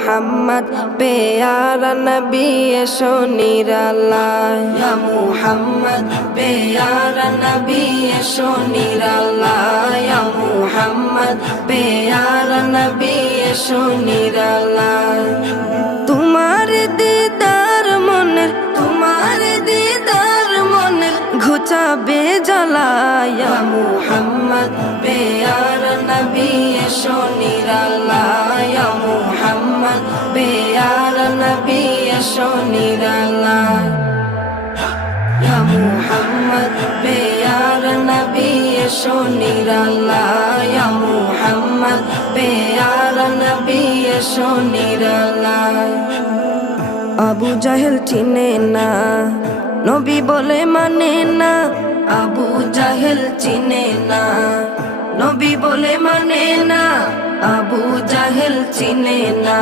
মুহাম্মদ প্যারা নবী এসো নিরালায়, ইয়া মুহাম্মদ প্যারা নবী এসো নিরালায়, ইয়া মুহাম্মদ প্যারা নবী এসো নিরালায়। তোমার দিদার মনের, তোমার দিদার মনের ঘুচাবে জ্বালায়, ইয়া মুহাম্মদ প্যারা নবী এসো নিরালায়, ইয়া মুহাম্মদ প্যারা নবী এসো নিরালায়, ইয়া মুহাম্মদ প্যারা নবী এসো নিরালায়, ইয়া মুহাম্মদ প্যারা নবী এসো নিরালায়। আবু জাহেল চিনে না, নবী বলে মানে না, আবু জাহেল চিনে না, নবী বলে মানে না, আবু জাহেল চিনে না।